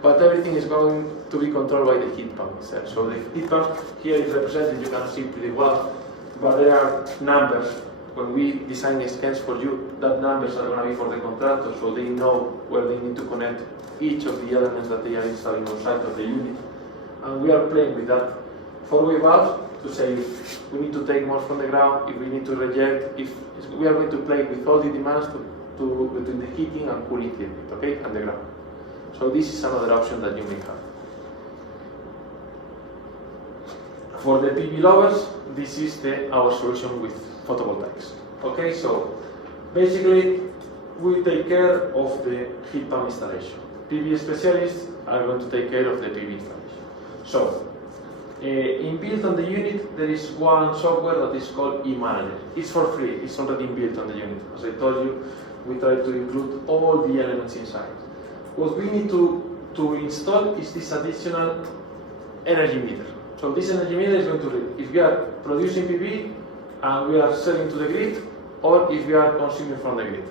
But everything is going to be controlled by the heat pump itself. So the heat pump here is represented, you can see pretty well, but there are numbers when we design the scans for you, that numbers are going to be for the contractor, so they know where they need to connect each of the elements that they are installing outside of the unit. And we are playing with that four-way valve to say if we need to take more from the ground, if we need to reject, if we are going to play with all the demands between the heating and cooling unit, okay, and the ground. So this is another option that you may have. For the PV lovers, this is our solution with photovoltaics. Okay, so basically we take care of the heat pump installation. PV specialists are going to take care of the PV installation. So, inbuilt on the unit, there is one software that is called eManager. It's for free, it's already inbuilt on the unit. As I told you, we try to include all the elements inside. What we need to install is this additional energy meter. So this energy meter is going to read if we are producing PV and we are selling to the grid, or if we are consuming from the grid.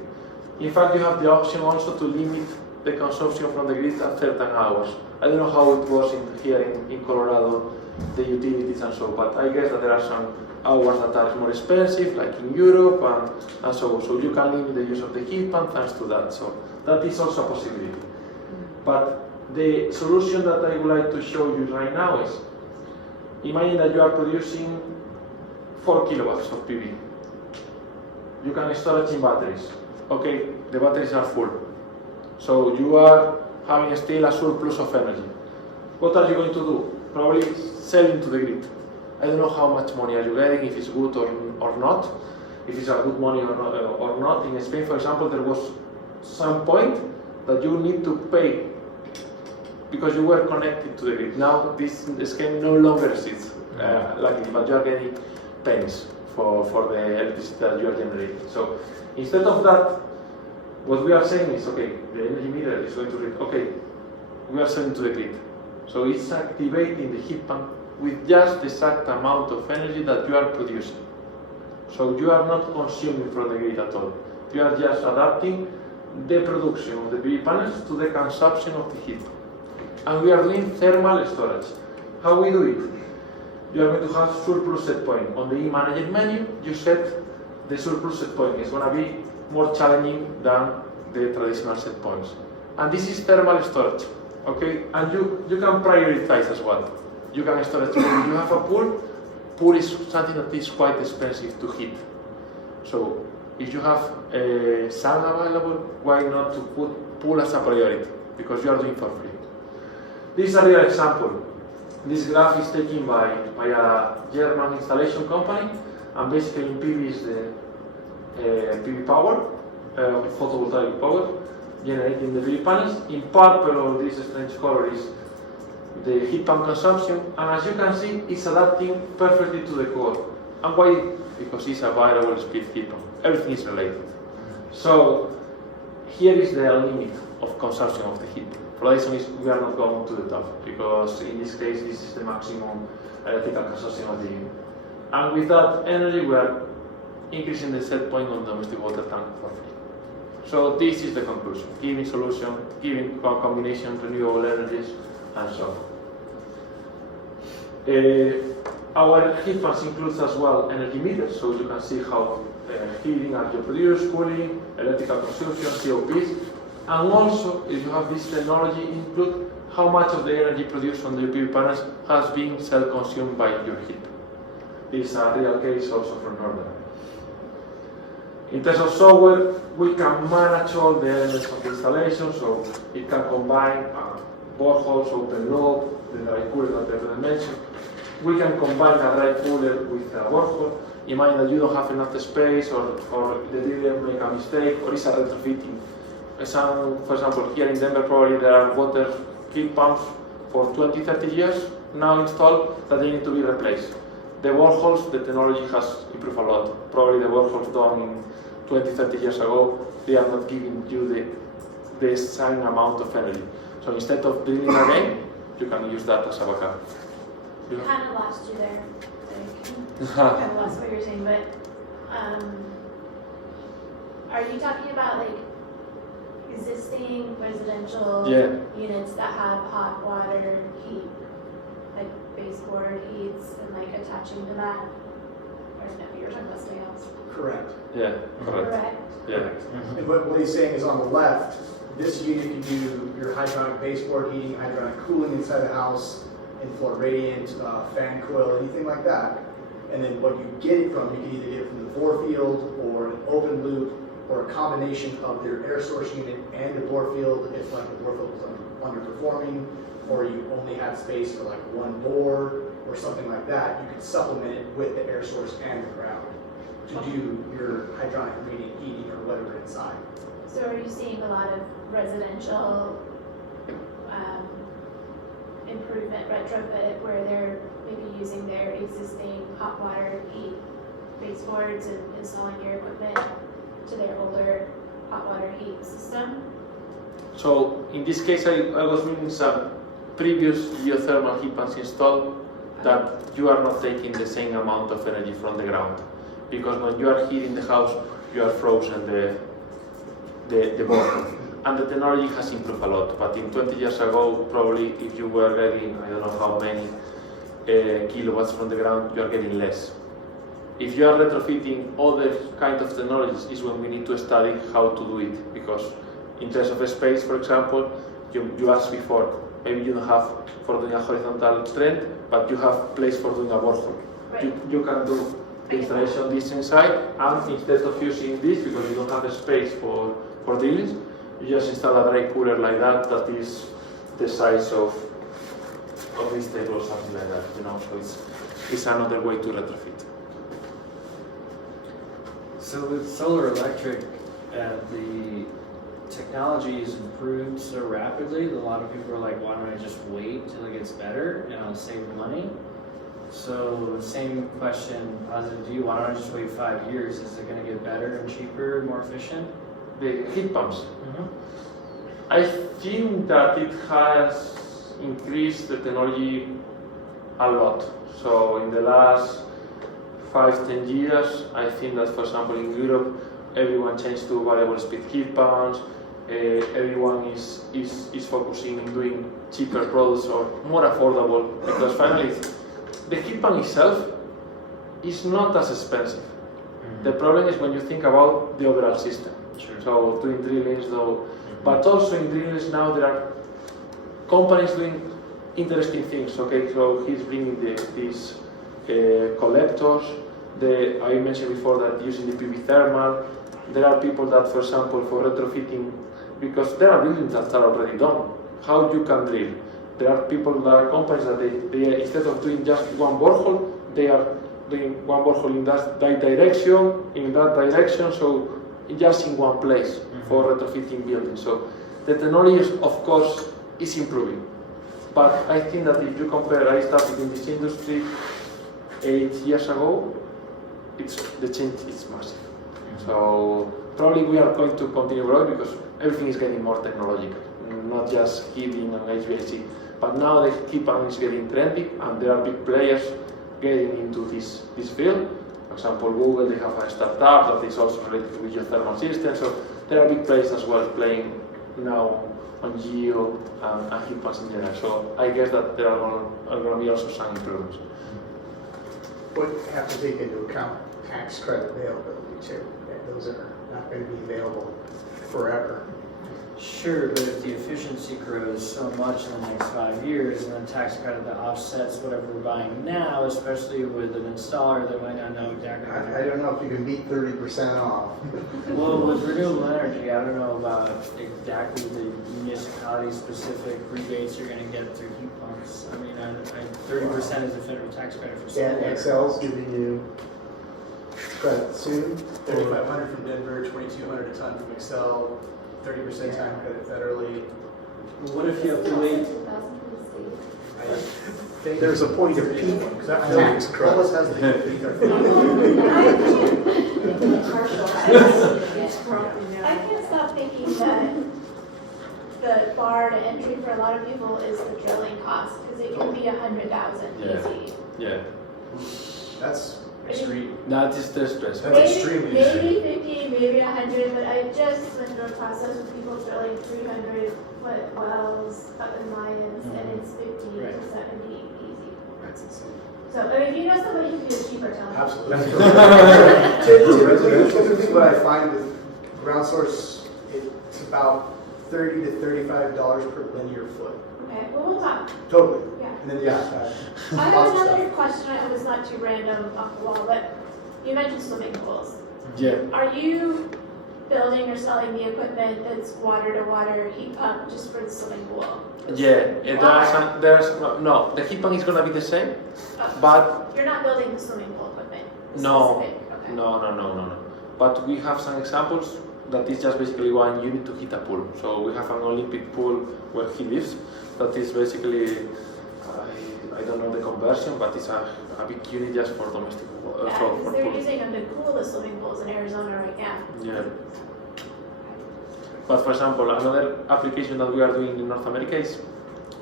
In fact, you have the option also to limit the consumption from the grid at certain hours. I don't know how it was here in Colorado, the utilities and so, but I guess that there are some hours that are more expensive, like in Europe and so. So you can limit the use of the heat pump thanks to that. So that is also a possibility. But the solution that I would like to show you right now is, imagine that you are producing 4 kilowatts of PV. You can store it in batteries. Okay, the batteries are full. So you are having still a surplus of energy. What are you going to do? Probably selling to the grid. I don't know how much money are you getting, if it's good or not, if it's a good money or not. In Spain, for example, there was some point that you need to pay because you were connected to the grid. Now this scheme no longer exists, luckily, but you are getting pennies for the electricity that you are generating. So instead of that, what we are saying is, okay, the energy meter is going to read, okay, we are selling to the grid. So it's activating the heat pump with just the exact amount of energy that you are producing. So you are not consuming from the grid at all. You are just adapting the production of the PV panels to the consumption of the heat. And we are doing thermal storage. How we do it? You are going to have surplus set point. On the eManager menu, you set the surplus set point. It's going to be more challenging than the traditional set points. And this is thermal storage. Okay, and you can prioritize as well. You can store it. If you have a pool is something that is quite expensive to heat. So if you have sun available, why not to put pool as a priority? Because you are doing for free. This is a real example. This graph is taken by a German installation company, and basically in PV is the PV power, photovoltaic power, generating the PV panels. In purple, or this strange color, is the heat pump consumption, and as you can see, it's adapting perfectly to the core. And why? Because it's a variable speed heat pump. Everything is related. So here is the limit of consumption of the heat. For this reason, we are not going to the top, because in this case, this is the maximum electrical consumption of the unit. And with that energy, we are increasing the set point on the domestic water tank for free. So this is the conclusion: giving solution, giving combination renewable energies, and so on. Our heat pumps includes as well energy meters, so you can see how heating are produced, cooling, electrical consumption, COPs, and also if you have this technology, include how much of the energy produced from the PV panels has been self-consumed by your heat. This is a real case also from Northern. In terms of software, we can manage all the elements of the installation, so it can combine boreholes, open loop, the dry cooler that I mentioned. We can combine a dry cooler with a borehole. Imagine that you don't have enough space, or the dealer make a mistake, or it's a retrofitting. For example, here in Denver, probably there are water heat pumps for 20-30 years now installed that they need to be replaced. The boreholes, the technology has improved a lot. Probably the boreholes done in 20-30 years ago, they are not giving you the same amount of energy. So instead of drilling again, you can use that as a backup. I kind of lost you there. I kind of lost what you're saying, but are you talking about like existing residential units that have hot water heat, like baseboard heats, and like attaching to that? or no, you were talking about something else. Correct. Yeah, correct. Correct. Yeah. And what he's saying is on the left, this unit can do your hydronic baseboard heating, hydronic cooling inside the house, inflow radiant, fan coil, anything like that. And then what you get it from, you can either get it from the bore field or an open loop or a combination of their air source unit and the bore field if like the bore field was underperforming, or you only had space for like one bore or something like that. You could supplement it with the air source and the ground to do your hydronic radiant heating or whatever inside. So are you seeing a lot of residential improvement, retrofit, where they're maybe using their existing hot water heat baseboards and installing your equipment to their older hot water heat system? So in this case, I was reading some previous geothermal heat pumps installed that you are not taking the same amount of energy from the ground, because when you are heating the house, you are frozen the bottom. And the technology has improved a lot, but in 20 years ago, probably if you were getting, I don't know how many kilowatts from the ground, you are getting less. If you are retrofitting other kind of technologies, is when we need to study how to do it, because in terms of space, for example, you asked before, maybe you don't have for doing a horizontal trend, but you have place for doing a borehole. Right. You can do the installation this inside, and instead of using this, because you don't have the space for dealings, you just install a dry cooler like that, that is the size of this table or something like that, you know, so it's another way to retrofit. So with solar electric, the technology has improved so rapidly that a lot of people are like, why don't I just wait till it gets better and I'll save money? So same question, positive to you, why don't I just wait 5 years? Is it going to get better and cheaper and more efficient? The heat pumps. I think that it has increased the technology a lot. So in the last 5-10 years, I think that, for example, in Europe, everyone changed to variable speed heat pumps. Everyone is focusing on doing cheaper products or more affordable, because finally, the heat pump itself is not as expensive. The problem is when you think about the overall system. Sure. So doing drillings, though, but also in drillings now there are companies doing interesting things. Okay, so he's bringing these collectors. I mentioned before that using the PV thermal. There are people that, for example, for retrofitting, because there are buildings that are already done. How you can drill? There are people, there are companies that they instead of doing just one borehole, they are doing one borehole in that direction, so just in one place for retrofitting buildings. So the technology, of course, is improving. But I think that if you compare, I started in this industry 8 years ago, the change is massive. So probably we are going to continue growing because everything is getting more technological, not just heating and HVAC. But now the heat pump is getting trendy, and there are big players getting into this field. For example, Google, they have a startup that is also related with geothermal systems. So there are big players as well playing now on geo and heat pumps in general. So I guess that there are going to be also some improvements. But you have to take into account tax credit availability too. Those are not going to be available forever. Sure, but if the efficiency grows so much in the next 5 years, and then tax credit that offsets whatever we're buying now, especially with an installer that might not know exactly. I don't know if you can beat 30% off. Well, with renewable energy, I don't know about exactly the municipality-specific rebates you're going to get through heat pumps. I mean, 30% is a federal tax credit for solar. And Excel's giving you credit soon. 3,500 from Denver, 2,200 a ton from Excel, 30% time credit federally. What if you have to wait? I think There's a point of peak tax credit. Dallas has the peak. I can't stop thinking that the bar to entry for a lot of people is the drilling cost, because it can be 100,000 easy. Yeah. That's extreme. That is the stress. That's extremely Maybe 50, maybe 100, but I just went through a process with people drilling 300-foot wells up in Lyons, and it's 50 Right. to 70 easy. That's insane. So, I mean, if you know somebody who can do it cheaper, tell me. Absolutely. Typically, what I find with ground source, it's about $30 to $35 per linear foot. Okay, well, we'll talk. Totally. Yeah. And then, yeah. I have lots of stuff. another question. It was not too random off the wall, but you mentioned swimming pools. Yeah. Are you building or selling the equipment that's water-to-water heat pump just for the swimming pool? Yeah, no, the heat pump is gonna be the same, but You're not building the swimming pool equipment? no, Specific, okay. no. But we have some examples that is just basically one unit to heat a pool. So we have an Olympic pool where he lives. That is basically, I don't know the conversion, but it's a big unit just for domestic Yeah, for because they're pool. using them to cool the swimming pools in Arizona right now. Yeah. But for example, another application that we are doing in North America is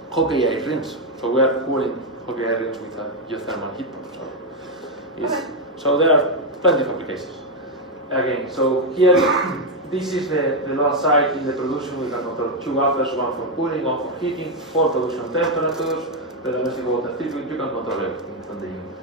hockey ice rinks. So we are cooling hockey ice rinks with a geothermal heat pump. So there are plenty of applications. Again, so here, this is the last site in the production. We can control 2 buffers, one for cooling, one for heating, 4 production temperatures, the domestic water treatment. You can control everything from the unit.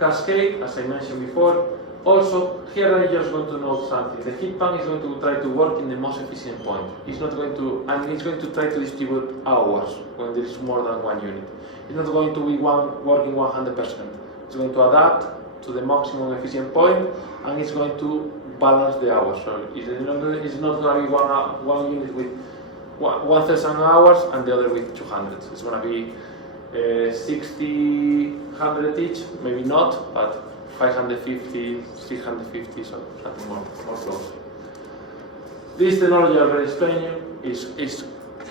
Cascade, as I mentioned before. Also, here I'm just going to note something. The heat pump is going to try to work in the most efficient point. It's not going to, it's going to try to distribute hours when there is more than one unit. It's not going to be working 100%. It's going to adapt to the maximum efficient point, and it's going to balance the hours. So it's not going to be one unit with 1,000 hours and the other with 200. It's going to be 60, 100 each, maybe not, but 550, 650, so something more close. This technology I already explained you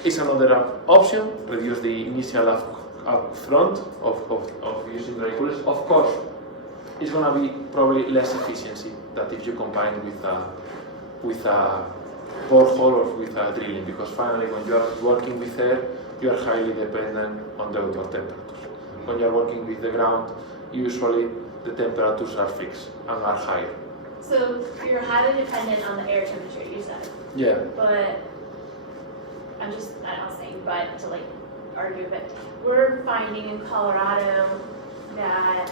is another option. Reduce the initial upfront of using dry coolers. Of course, it's going to be probably less efficiency than if you combine with a borehole or with a drilling, because finally when you are working with air, you are highly dependent on the outdoor temperatures. When you are working with the ground, usually the temperatures are fixed and are higher. So you're highly dependent on the air temperature, you said. Yeah. But I don't saying but to argue, but we're finding in Colorado that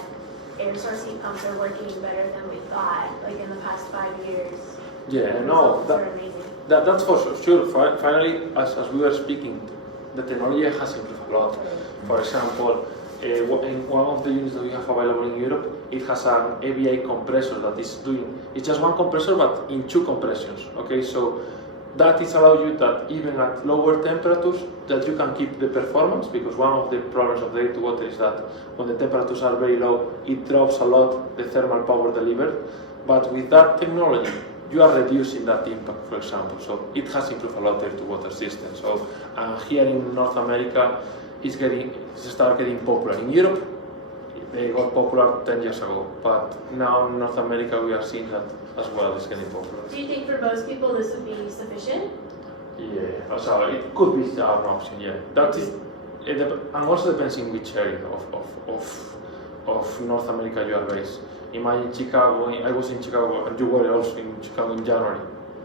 air source heat pumps are working better than we thought, in the past 5 years. Yeah, The no, results are amazing. that's for sure. Finally, as we were speaking, the technology has improved a lot. For example, in one of the units that we have available in Europe, it has an AVA compressor that is it's just one compressor but in 2 compressions. Okay, so that is allow you that even at lower temperatures that you can keep the performance, because one of the problems of the air to water is that when the temperatures are very low, it drops a lot the thermal power delivered. But with that technology, you are reducing that impact, for example. So it has improved a lot the air to water system. So here in North America, it's start getting popular. In Europe, they got popular 10 years ago, but now in North America we are seeing that as well. It's getting popular. Do you think for most people this would be sufficient? Yeah, so it could be an option. Yeah, that is, and also depends in which area of North America you are based. Imagine Chicago. I was in Chicago, and you were also in Chicago in January.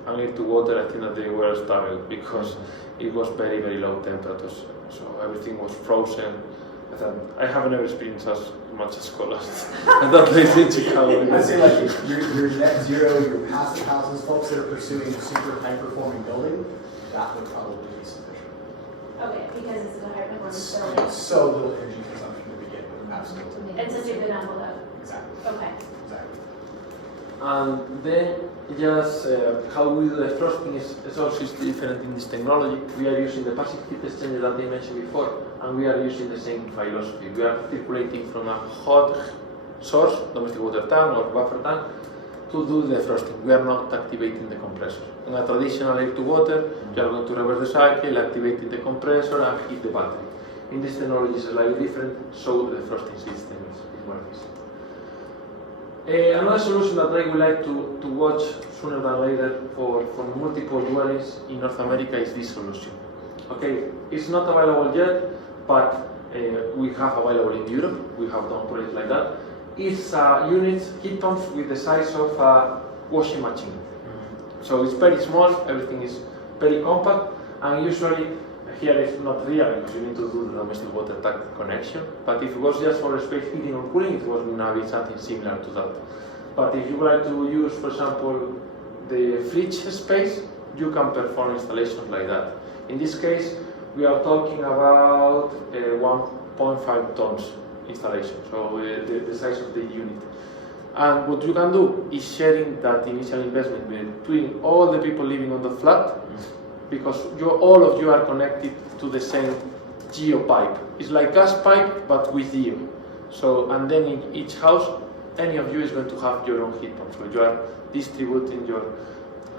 And air to water, I think that they were struggling because it was very, very low temperatures. So everything was frozen. I haven't ever experienced as much as scholars at that place in Chicago. I'd say your net zero, your passive houses, folks that are pursuing a super high performing building, that would probably be sufficient. Okay, because it's a higher performance It's building. so little energy consumption to begin with, absolutely. And such a good envelope. Exactly. Okay. Exactly. And then just how we do the frosting is also different in this technology. We are using the passive heat exchanger that I mentioned before, and we are using the same philosophy. We are circulating from a hot source, domestic water tank or buffer tank, to do the frosting. We are not activating the compressor. In a traditional air to water, you are going to reverse the cycle, activating the compressor and heat the battery. In this technology is slightly different, so the frosting system is working. Another solution that I would like to watch sooner than later for multiple dwellings in North America is this solution. Okay, it's not available yet, but we have available in Europe. We have done projects like that. It's units, heat pumps with the size of a washing machine. So it's very small, everything is very compact, and usually here it's not real because you need to do the domestic water tap connection. But if it was just for space heating or cooling, it was going to be something similar to that. But if you would like to use, for example, the fridge space, you can perform installations like that. In this case, we are talking about 1.5 tons installation, so the size of the unit. And what you can do is sharing that initial investment between all the people living on the flat, because all of you are connected to the same geo pipe. It's like gas pipe, but with geo. So, and then in each house, any of you is going to have your own heat pump. So you are distributing your,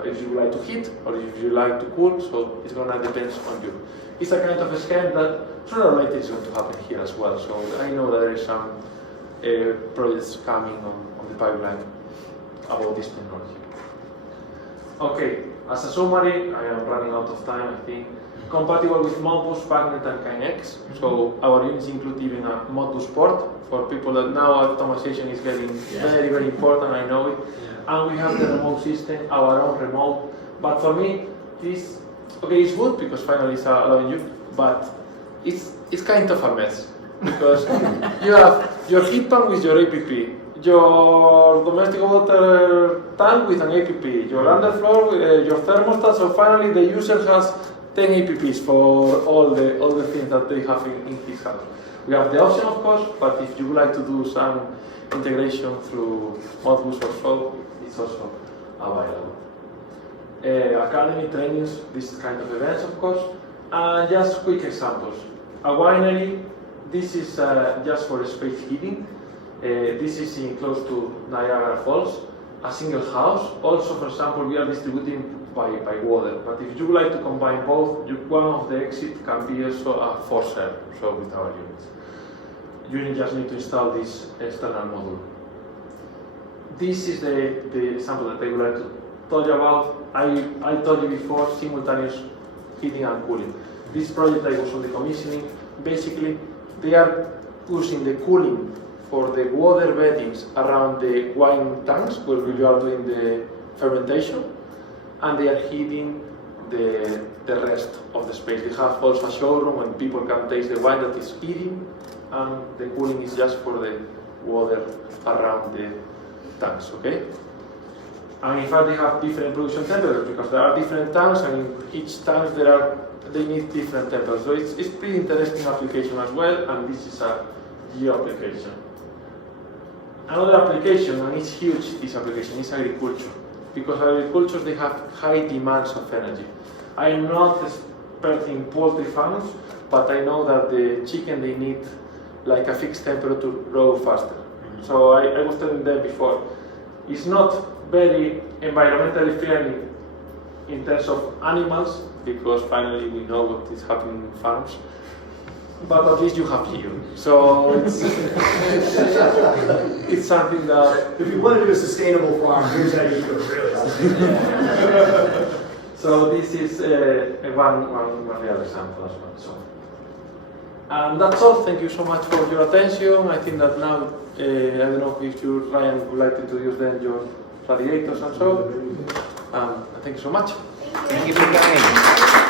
if you like to heat or if you like to cool, so it's going to depend on you. It's a kind of a scheme that sooner or later is going to happen here as well. So I know that there is some projects coming on the pipeline about this technology. Okay, as a summary, I am running out of time, I think. Compatible with Modbus, Bagnet and KineX. So our units include even a Modbus port for people that now automation is getting very, very important, I know it. And we have the remote system, our own remote. But for me, this, okay, it's good because finally it's allowing you, but it's kind of a mess. Because you have your heat pump with your APP, your domestic water tank with an APP, your underfloor with your thermostat, so finally the user has 10 APPs for all the things that they have in his house. We have the option, of course, but if you would like to do some integration through Modbus or so, it's also available. Academy trainings, this kind of events, of course, and just quick examples. A winery, this is just for space heating. This is in close to Niagara Falls. A single house. Also, for example, we are distributing by water. But if you would like to combine both, one of the exit can be also a forced air, so with our units. You just need to install this external module. This is the example that I would like to tell you about. I told you before, simultaneous heating and cooling. This project I was on the commissioning, basically they are using the cooling for the water beddings around the wine tanks where we are doing the fermentation, and they are heating the rest of the space. They have also a showroom and people can taste the wine that is heating, and the cooling is just for the water around the tanks, okay? And in fact they have different production temperatures because there are different tanks, and in each tank they need different temperatures. So it's pretty interesting application as well, and this is a geo application. Another application, and it's huge, this application, is agriculture. Because agriculture, they have high demands of energy. I am not expert in poultry farms, but I know that the chicken, they need like a fixed temperature to grow faster. So I was telling them before, it's not very environmentally friendly in terms of animals, because finally we know what is happening in farms. But at least you have you. So it's it's something that If you want to do a sustainable farm, here's how you do it really sustainable. So this is one real example as well. So, and that's all. Thank you so much for your attention. I think that now I don't know if you, Ryan, would like to introduce then your radiators and so. Thank you so much. Thank you. Thank you for coming.